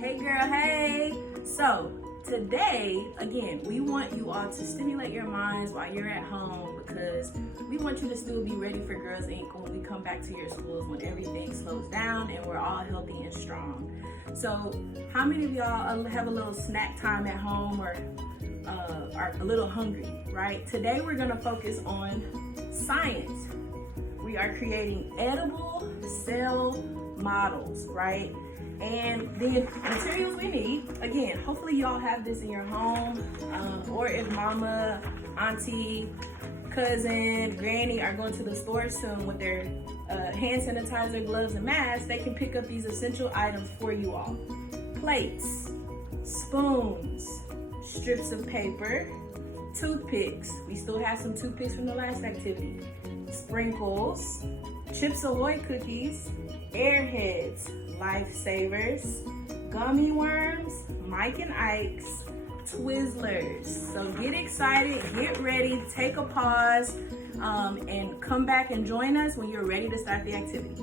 Hey girl, hey! So today, again, we want you all to stimulate your minds while you're at home because we want you to still be ready for Girls Inc. when we come back to your schools when everything slows down and we're all healthy and strong. So how many of y'all have a little snack time at home or are a little hungry, right? Today we're gonna focus on science. We are creating edible cell models, right? And the materials we need, again, hopefully y'all have this in your home, or if mama, auntie, cousin, granny are going to the store soon with their hand sanitizer, gloves, and masks, they can pick up these essential items for you all. Plates, spoons, strips of paper, toothpicks. We still have some toothpicks from the last activity. Sprinkles, Chips Ahoy cookies, Airheads, Lifesavers, Gummy worms, Mike and Ike's, Twizzlers. So get excited, get ready, take a pause, and come back and join us when you're ready to start the activity.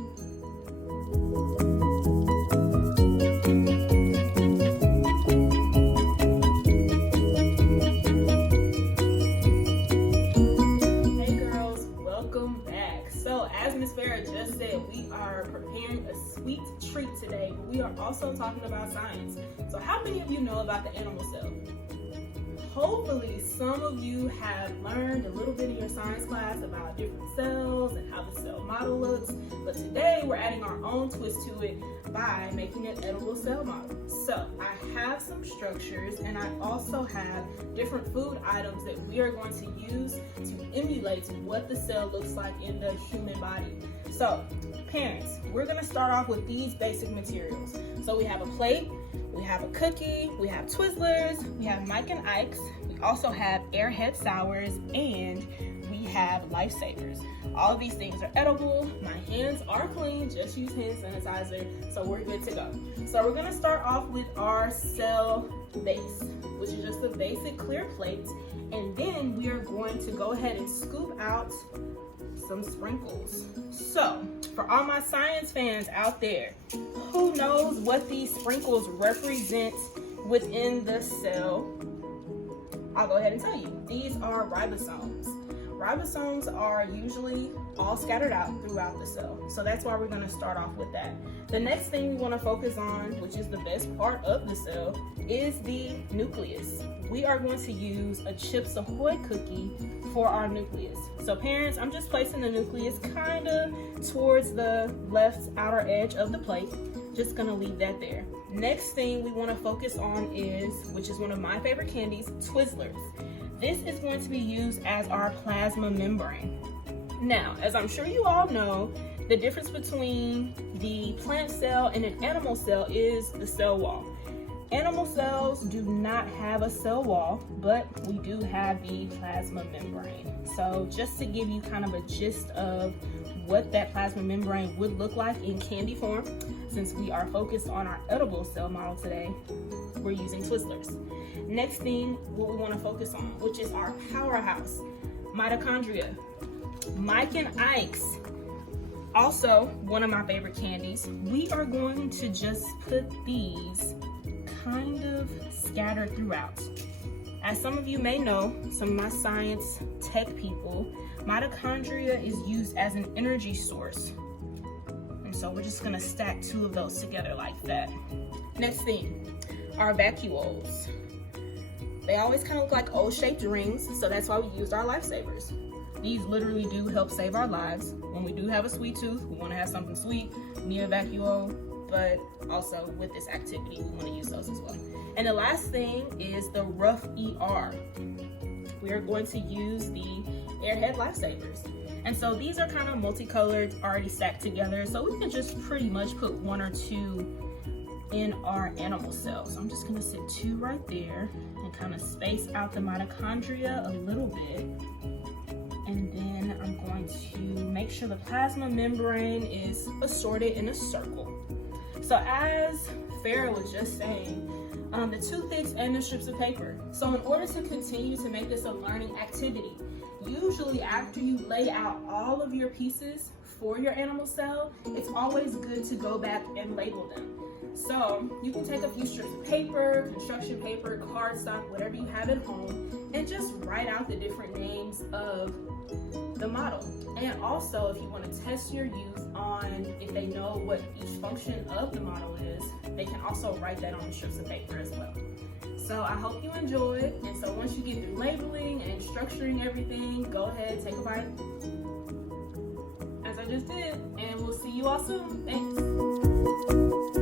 Just said, we are preparing a sweet treat today, but we are also talking about science. So how many of you know about the animal cell? Hopefully some of you have learned a little bit in your science class about different cells and how the cell model looks, but today we're adding our own twist to it by making an edible cell model. So I have some structures and I also have different food items that we are going to use to emulate what the cell looks like in the human body. So parents, we're gonna start off with these basic materials. So we have a plate, we have a cookie, we have Twizzlers, we have Mike and Ike's, we also have Airhead Sours, and we have Lifesavers. All of these things are edible. My hands are clean, just use hand sanitizer, so we're good to go. So we're gonna start off with our cell base, which is just a basic clear plate, and then we are going to go ahead and scoop out some sprinkles. So for all my science fans out there, who knows what these sprinkles represent within the cell? I'll go ahead and tell you. These are ribosomes. Ribosomes are usually all scattered out throughout the cell. So that's why we're gonna start off with that. The next thing we wanna focus on, which is the best part of the cell, is the nucleus. We are going to use a Chips Ahoy cookie for our nucleus. So parents, I'm just placing the nucleus kind of towards the left outer edge of the plate. Just gonna leave that there. Next thing we wanna focus on is, which is one of my favorite candies, Twizzlers. This is going to be used as our plasma membrane. Now, as I'm sure you all know, the difference between the plant cell and an animal cell is the cell wall. Animal cells do not have a cell wall, but we do have the plasma membrane. So just to give you kind of a gist of what that plasma membrane would look like in candy form, since we are focused on our edible cell model today, we're using Twizzlers. Next thing, what we want to focus on, which is our powerhouse, mitochondria. Mike and Ike's, also one of my favorite candies. We are going to just put these kind of scattered throughout. As some of you may know, some of my science tech people, mitochondria is used as an energy source. And so we're just gonna stack two of those together like that. Next thing, our vacuoles. They always kind of look like O-shaped rings, so that's why we used our Lifesavers. These literally do help save our lives. When we do have a sweet tooth, we wanna have something sweet, need a vacuole, but also with this activity, we wanna use those as well. And the last thing is the rough ER. We are going to use the Airhead Lifesavers. And so these are kind of multicolored, already stacked together, so we can just pretty much put one or two in our animal cells. So I'm just gonna sit two right there and kind of space out the mitochondria a little bit. And then I'm going to make sure the plasma membrane is assorted in a circle. So as Farrah was just saying, the toothpicks and the strips of paper. So in order to continue to make this a learning activity, usually after you lay out all of your pieces for your animal cell, it's always good to go back and label them. So you can take a few strips of paper, construction paper, cardstock, whatever you have at home, and just write out the different names of the model. And also, if you want to test your youth on if they know what each function of the model is, they can also write that on the strips of paper as well. So I hope you enjoyed. And so once you get through labeling and structuring everything, go ahead, take a bite, as I just did, and we'll see you all soon. Thanks.